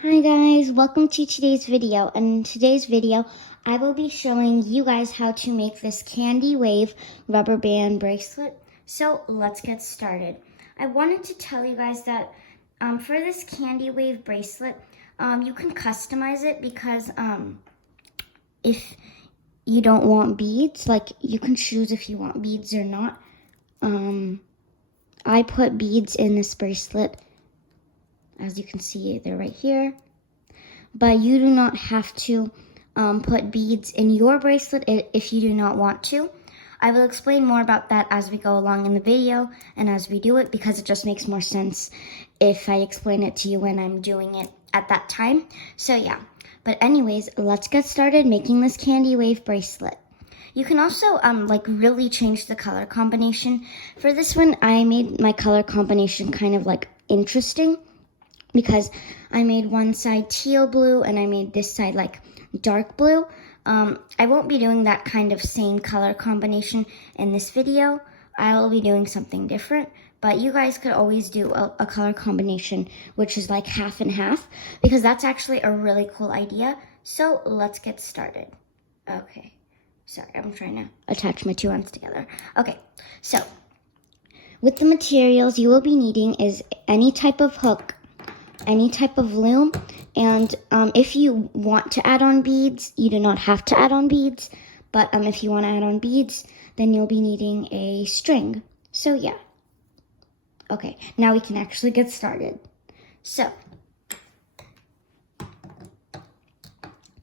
Hi guys, welcome to today's video. And in today's video, I will be showing you guys how to make this candy wave rubber band bracelet. So let's get started. I wanted to tell you guys that for this candy wave bracelet, you can customize it because if you don't want beads, like you can choose if you want beads or not. I put beads in this bracelet. As you can see, they're right here. But you do not have to put beads in your bracelet if you do not want to. I will explain more about that as we go along in the video and as we do it, because it just makes more sense if I explain it to you when I'm doing it at that time. So yeah, but anyways, let's get started making this candy wave bracelet. You can also like really change the color combination. For this one, I made my color combination kind of like interesting, because I made one side teal blue and I made this side like dark blue. I won't be doing that kind of same color combination in this video. I will be doing something different, but you guys could always do a color combination which is like half and half, because that's actually a really cool idea. So let's get started. Okay, sorry, I'm trying to attach my two ends together. Okay, so with the materials you will be needing is any type of hook, any type of loom, and if you want to add on beads, you do not have to add on beads, but if you want to add on beads, then you'll be needing a string. So yeah. Okay, now we can actually get started. So,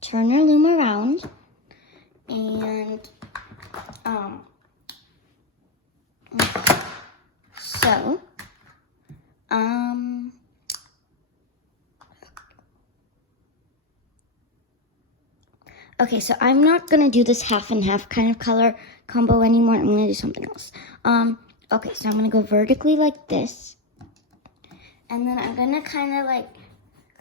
turn your loom around, and okay, so I'm not going to do this half and half kind of color combo anymore. I'm going to do something else. Okay, so I'm going to go vertically like this. And then I'm going to kind of like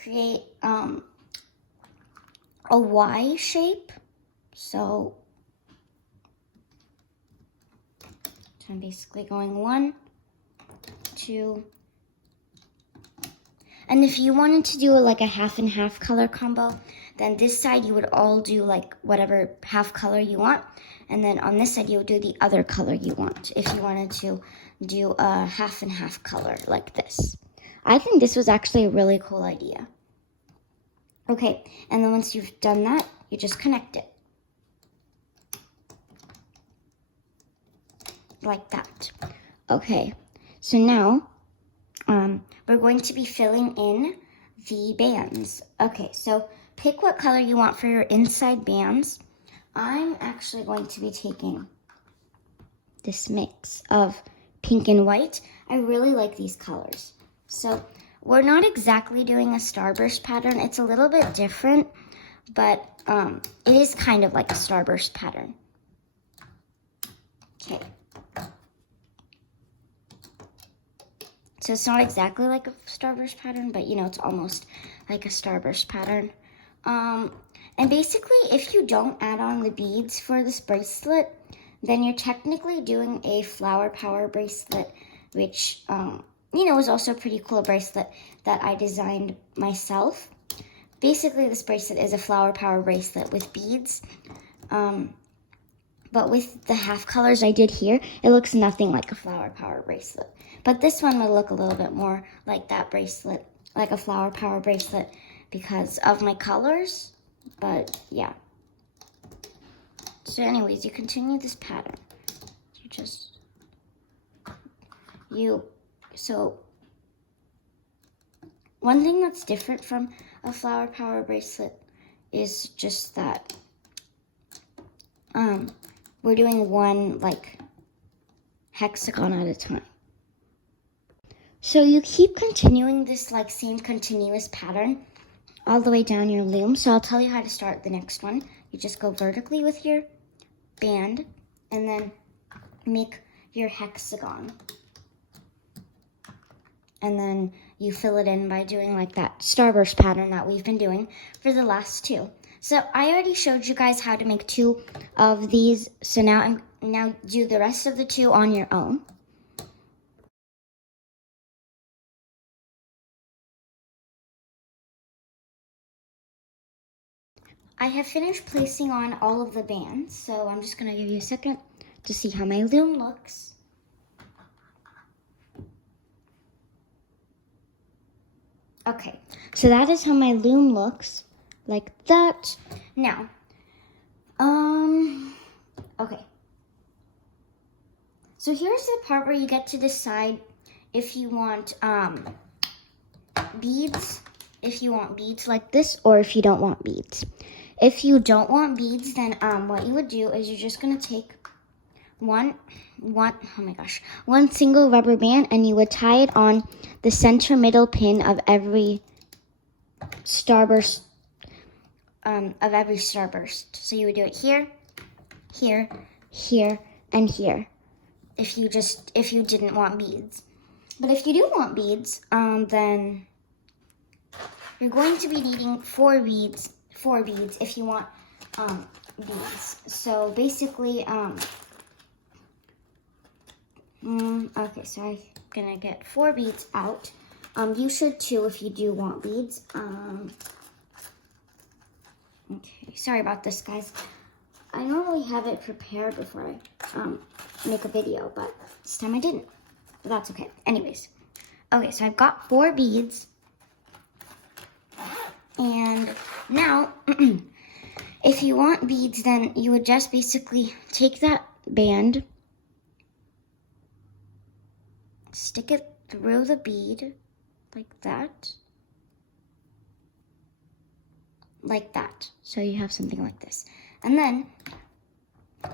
create a Y shape. So I'm basically going 1, 2. And if you wanted to do like a half and half color combo, then this side you would all do like whatever half color you want. And then on this side you would do the other color you want if you wanted to do a half and half color like this. I think this was actually a really cool idea. Okay, and then once you've done that, you just connect it. Like that. Okay, so now we're going to be filling in the bands. Okay, so pick what color you want for your inside bands. I'm actually going to be taking this mix of pink and white. I really like these colors. So we're not exactly doing a starburst pattern. It's a little bit different, but it is kind of like a starburst pattern. Okay. So it's not exactly like a starburst pattern, but you know, it's almost like a starburst pattern. And basically, if you don't add on the beads for this bracelet, then you're technically doing a flower power bracelet, which, you know, is also a pretty cool bracelet that I designed myself. Basically, this bracelet is a flower power bracelet with beads. But with the half colors I did here, it looks nothing like a flower power bracelet. But this one will look a little bit more like that bracelet, like a flower power bracelet, because of my colors. But yeah. So anyways, you continue this pattern. So one thing that's different from a flower power bracelet is just that we're doing one like hexagon at a time. So you keep continuing this like same continuous pattern all the way down your loom. So I'll tell you how to start the next one. You just go vertically with your band and then make your hexagon. And then you fill it in by doing like that starburst pattern that we've been doing for the last two. So I already showed you guys how to make 2 of these. So now do the rest of the 2 on your own. I have finished placing on all of the bands, so I'm just gonna give you a second to see how my loom looks. Okay, so that is how my loom looks, like that. Now, okay. So here's the part where you get to decide if you want beads, if you want beads like this, or if you don't want beads. If you don't want beads, then what you would do is you're just gonna take one single rubber band, and you would tie it on the center middle pin of every starburst. So you would do it here, here, here, and here. If you didn't want beads. But if you do want beads, then you're going to be needing four beads if you want beads. So basically, okay, so I'm gonna get 4 beads out. You should too if you do want beads. Okay, sorry about this, guys. I normally have it prepared before I make a video, but this time I didn't. But that's okay. Anyways, okay, so I've got 4 beads. And now, if you want beads, then you would just basically take that band, stick it through the bead, like that. Like that. So you have something like this. And then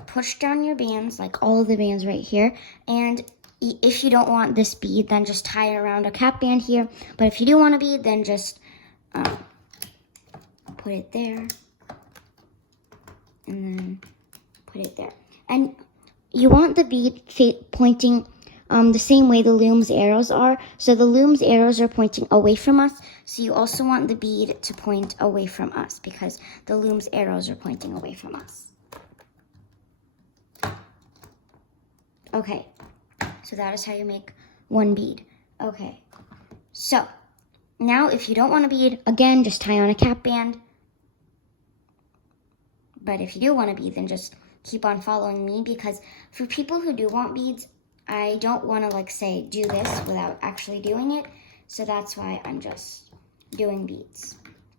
push down your bands, like all of the bands right here. And if you don't want this bead, then just tie it around a cap band here. But if you do want a bead, then just put it there. And then put it there. And you want the bead pointing the same way the loom's arrows are. So the loom's arrows are pointing away from us. So you also want the bead to point away from us because the loom's arrows are pointing away from us. Okay, so that is how you make 1 bead. Okay, so now if you don't want a bead, again, just tie on a cap band. But if you do want a bead, then just keep on following me, because for people who do want beads, I don't want to like say do this without actually doing it. So that's why I'm just doing beads.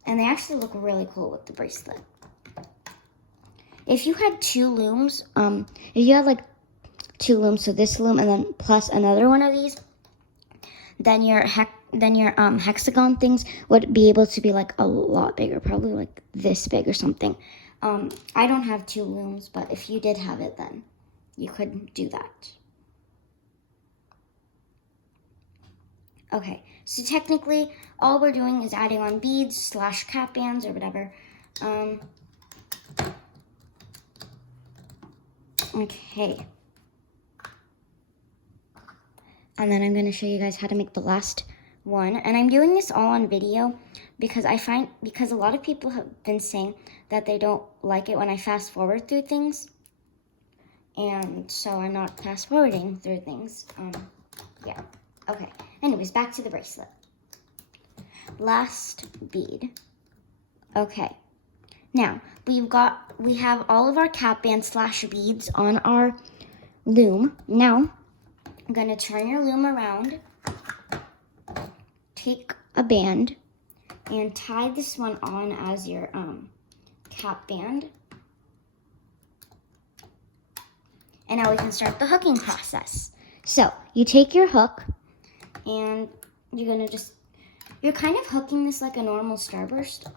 And they actually look really cool with the bracelet. If you had 2 looms, if you had like 2 looms, so this loom and then plus another one of these, then your hexagon things would be able to be like a lot bigger, probably like this big or something. I don't have 2 looms, but if you did have it, then you could do that. Okay, so technically, all we're doing is adding on beads / cap bands or whatever. Okay. And then I'm going to show you guys how to make the last one. And I'm doing this all on video because because a lot of people have been saying that they don't like it when I fast forward through things. And so I'm not fast forwarding through things. Yeah. Okay. Anyways, back to the bracelet. Last bead. Okay. Now, we have all of our cap bands / beads on our loom. Now, I'm going to turn your loom around, take a band, and tie this one on as your cap band. And now we can start the hooking process. So, you take your hook, and you're kind of hooking this like a normal starburst.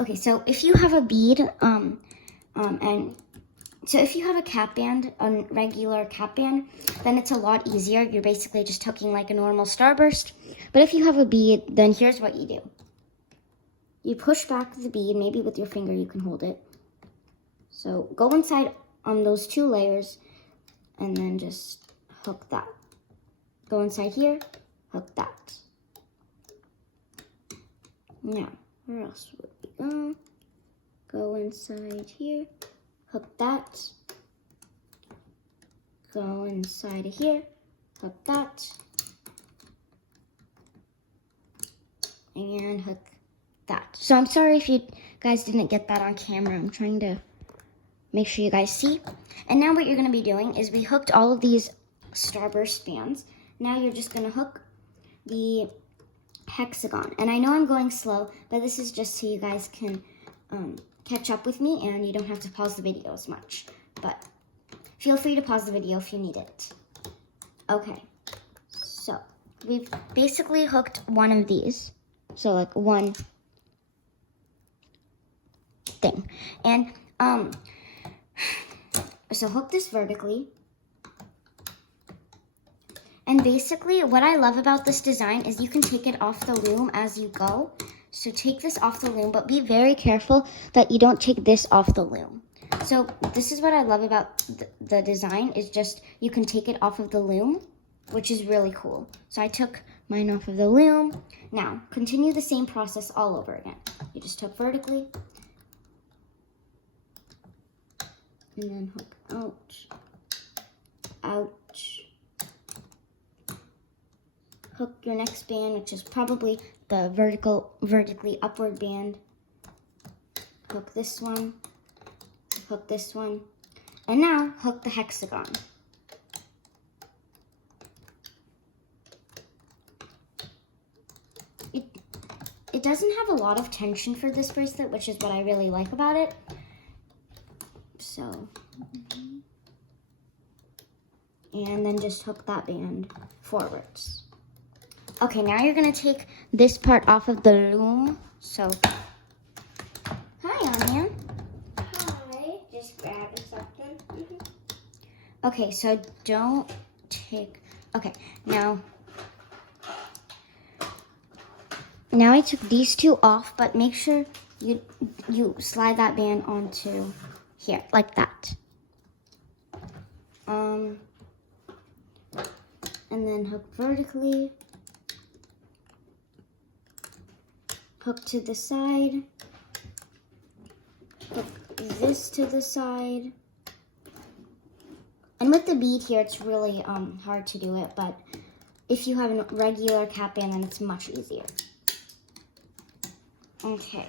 Okay, so if you have a bead, so if you have a cap band, a regular cap band, then it's a lot easier. You're basically just hooking like a normal starburst. But if you have a bead, then here's what you do. You push back the bead, maybe with your finger you can hold it. So go inside on those 2 layers, and then just hook that. Go inside here, hook that. Now, where else would we go? Go inside here, hook that. Go inside of here, hook that. And hook that. So I'm sorry if you guys didn't get that on camera. I'm trying to make sure you guys see. And now what you're going to be doing is we hooked all of these starburst bands. Now you're just going to hook the hexagon. And I know I'm going slow, but this is just so you guys can catch up with me and you don't have to pause the video as much. But feel free to pause the video if you need it. Okay, so we've basically hooked one of these. So like one thing. And so hook this vertically. And basically what I love about this design is you can take it off the loom as you go. So take this off the loom, but be very careful that you don't take this off the loom. So this is what I love about the design is just you can take it off of the loom, which is really cool. So I took mine off of the loom. Now continue the same process all over again. You just hook vertically. And then hook, ouch, ouch. Hook your next band, which is probably the vertically upward band. Hook this one, hook this one, and now hook the hexagon. It doesn't have a lot of tension for this bracelet, which is what I really like about it. So, and then just hook that band forwards. Okay, now you're gonna take this part off of the loom. So, hi, Anya. Hi, just grabbing something. Okay, so don't take, okay, now I took these two off, but make sure you slide that band onto here, like that. And then hook vertically. Hook to the side. Hook this to the side. And with the bead here, it's really hard to do it, but if you have a regular cap band, then it's much easier. Okay.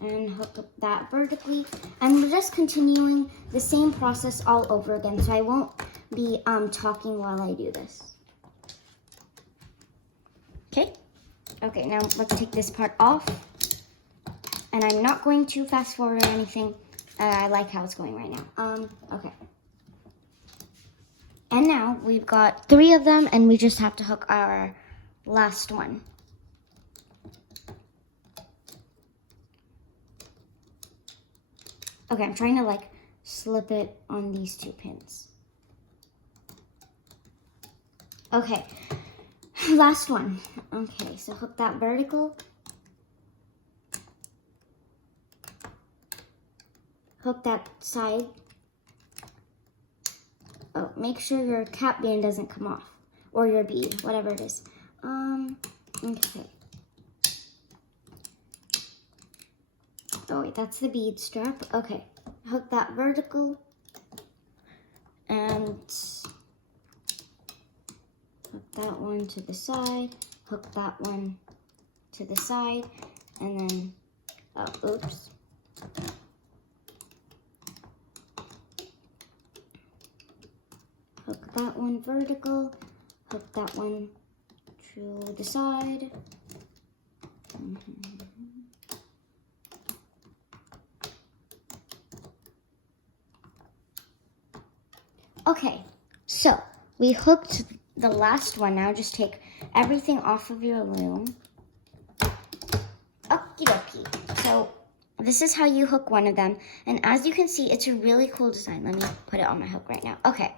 And hook up that vertically. And we're just continuing the same process all over again, so I won't be talking while I do this. Okay? Okay, now let's take this part off. And I'm not going to fast forward or anything. I like how it's going right now. Okay. And now we've got 3 of them, and we just have to hook our last one. Okay, I'm trying to like slip it on these 2 pins. Okay, last one. Okay, so hook that vertical. Hook that side. Oh, make sure your cap band doesn't come off. Or your bead, whatever it is. Okay. Oh wait, that's the bead strap. Okay, hook that vertical. And hook that one to the side. Hook that one to the side. And then, oh, oops. Hook that one vertical, hook that one to the side. Okay, so we hooked the last one. Now just take everything off of your loom. Okie dokie. So this is how you hook one of them. And as you can see, it's a really cool design. Let me put it on my hook right now. Okay.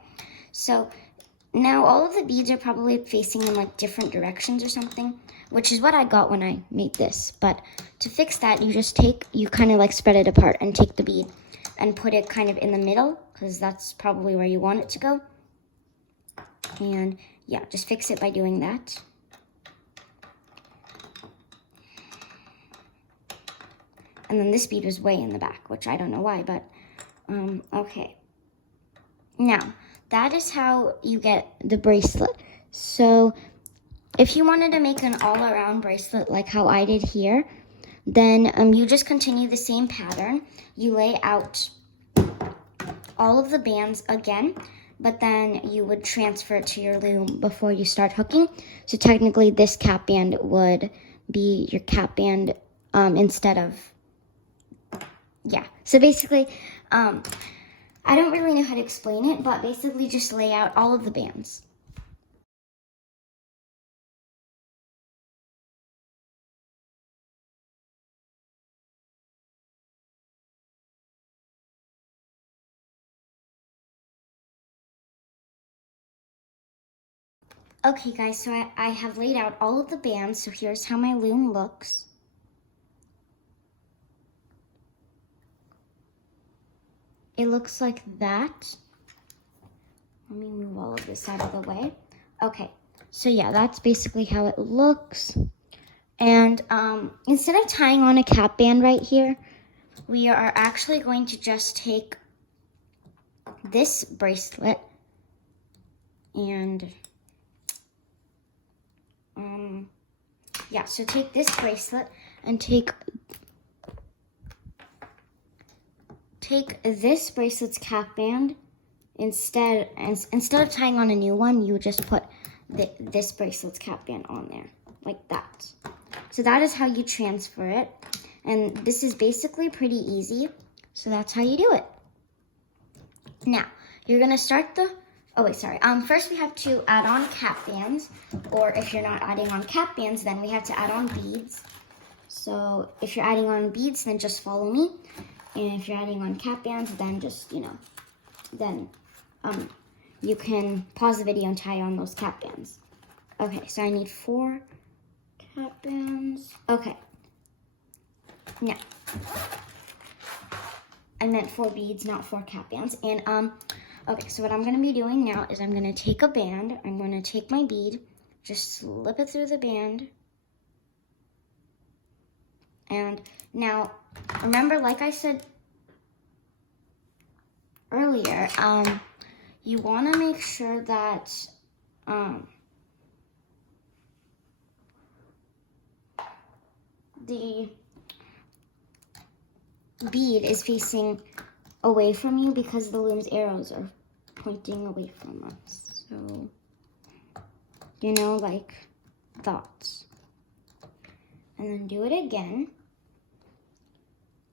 So now all of the beads are probably facing in like different directions or something, which is what I got when I made this. But to fix that, you kind of like spread it apart and take the bead and put it kind of in the middle, because that's probably where you want it to go. And yeah, just fix it by doing that. And then this bead was way in the back, which I don't know why, but Okay. Now, that is how you get the bracelet. So, if you wanted to make an all-around bracelet like how I did here, then you just continue the same pattern. You lay out all of the bands again, but then you would transfer it to your loom before you start hooking. So technically this cap band would be your cap band instead of, yeah. So basically, I don't really know how to explain it, but basically just lay out all of the bands. Okay guys, so I have laid out all of the bands, so here's how my loom looks. It looks like that. Let me move all of this out of the way. Okay, so yeah, that's basically how it looks. And instead of tying on a cap band right here, we are actually going to just take this bracelet and yeah, so take this bracelet and take this bracelet's cap band. Instead of tying on a new one, you would just put this bracelet's cap band on there, like that. So that is how you transfer it. And this is basically pretty easy. So that's how you do it. Now, you're gonna start first we have to add on cap bands, or if you're not adding on cap bands, then we have to add on beads. So if you're adding on beads, then just follow me. And if you're adding on cap bands, then just, you can pause the video and tie on those cap bands. Okay, so I need 4 cap bands. Okay. Now, I meant 4 beads, not 4 cap bands. And, okay, so what I'm gonna be doing now is I'm gonna take a band, I'm gonna take my bead, just slip it through the band. And now, remember, like I said earlier, you wanna make sure that, the bead is facing away from you because the loom's arrows are pointing away from us. So, like that. And then do it again.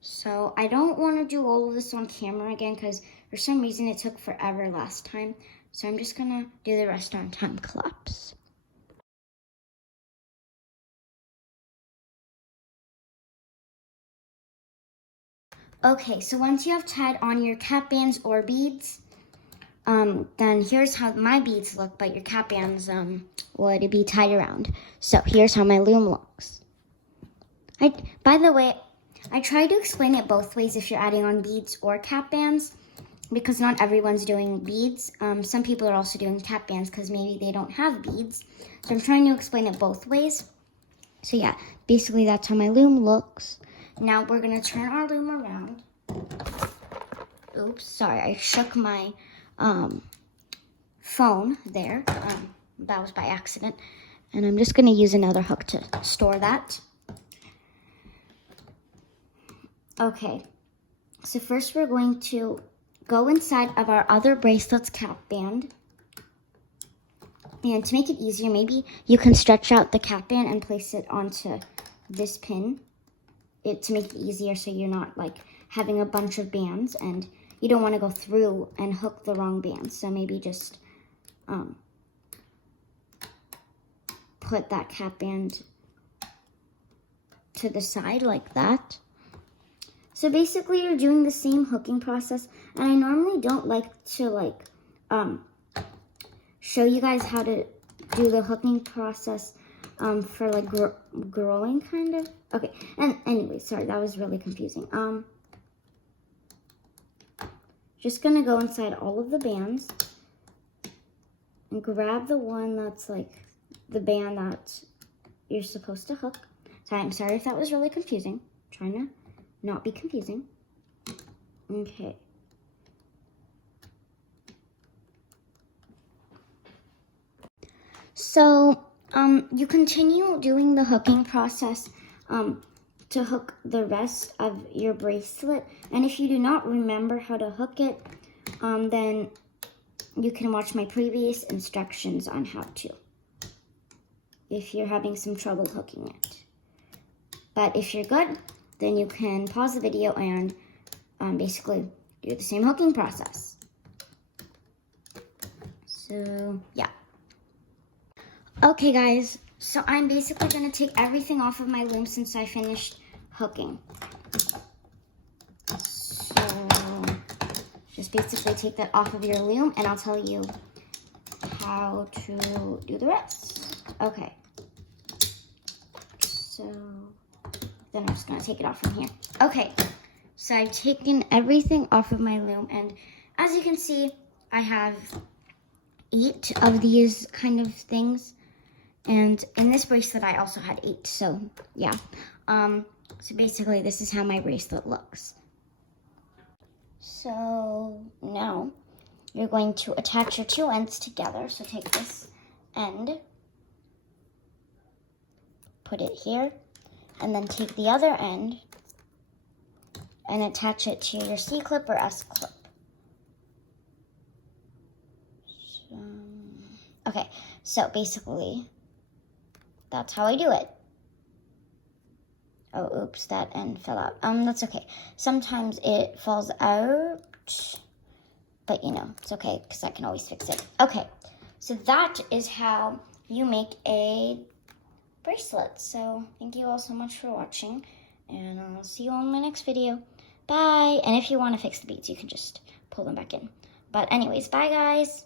So I don't want to do all of this on camera again because for some reason it took forever last time. So I'm just gonna do the rest on time collapse. Okay, so once you have tied on your cap bands or beads, then here's how my beads look, but your cap bands would be tied around. So here's how my loom looks. By the way, I try to explain it both ways if you're adding on beads or cap bands, because not everyone's doing beads. Some people are also doing cap bands because maybe they don't have beads. So I'm trying to explain it both ways. So yeah, basically that's how my loom looks. Now we're gonna turn our loom around. Oops, sorry, I shook my phone there. That was by accident. And I'm just gonna use another hook to store that. Okay, so first we're going to go inside of our other bracelet's cap band. And to make it easier, maybe you can stretch out the cap band and place it onto this pin. To make it easier so you're not like having a bunch of bands and you don't want to go through and hook the wrong bands. So maybe just put that cap band to the side like that. So basically you're doing the same hooking process, and I normally don't like to show you guys how to do the hooking process for like growing kind of. Okay, and anyway, sorry, that was really confusing. Just gonna go inside all of the bands and grab the one that's like the band that you're supposed to hook. So I'm sorry if that was really confusing. I'm trying to not be confusing. Okay. So, you continue doing the hooking process to hook the rest of your bracelet. And if you do not remember how to hook it, then you can watch my previous instructions on how to, if you're having some trouble hooking it. But if you're good, then you can pause the video and basically do the same hooking process. So, yeah. Okay, guys, so I'm basically going to take everything off of my loom since I finished hooking. So, just basically take that off of your loom, and I'll tell you how to do the rest. Okay. So, then I'm just going to take it off from here. Okay, so I've taken everything off of my loom, and as you can see, I have 8 of these kind of things. And in this bracelet, I also had 8. So, yeah. So basically, this is how my bracelet looks. So, now, you're going to attach your 2 ends together. So, take this end, put it here, and then take the other end and attach it to your C-clip or S-clip. So, okay, so basically, that's how I do it. Oh, oops, that end fell out. That's okay. Sometimes it falls out, but you know, it's okay, because I can always fix it. Okay, so that is how you make a bracelet. So, thank you all so much for watching, and I'll see you on my next video. Bye! And if you want to fix the beads, you can just pull them back in. But anyways, bye guys!